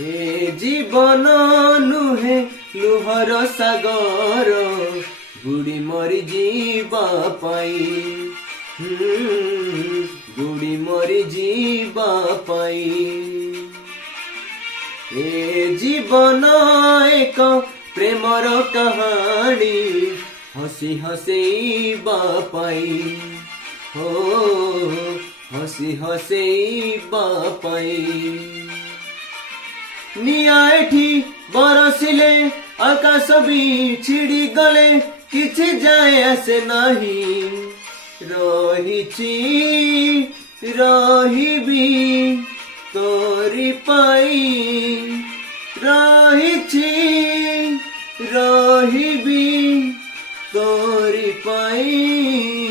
ए जीवन नुहे लुहर सागर बुड़ी मरी जीवा पाई बुड़ी मरी जीवा पाई ए जीवन एक प्रेमर कहानी हसी हसेइबा पाई हो हसी हसेइबा पाई निया एठी बरसिले आकाश भी छिड़ी गले किछि जाए आसे नहीं रहिछि रहिबी तोरी पाई रहिछि रहिबी तोरी पाई।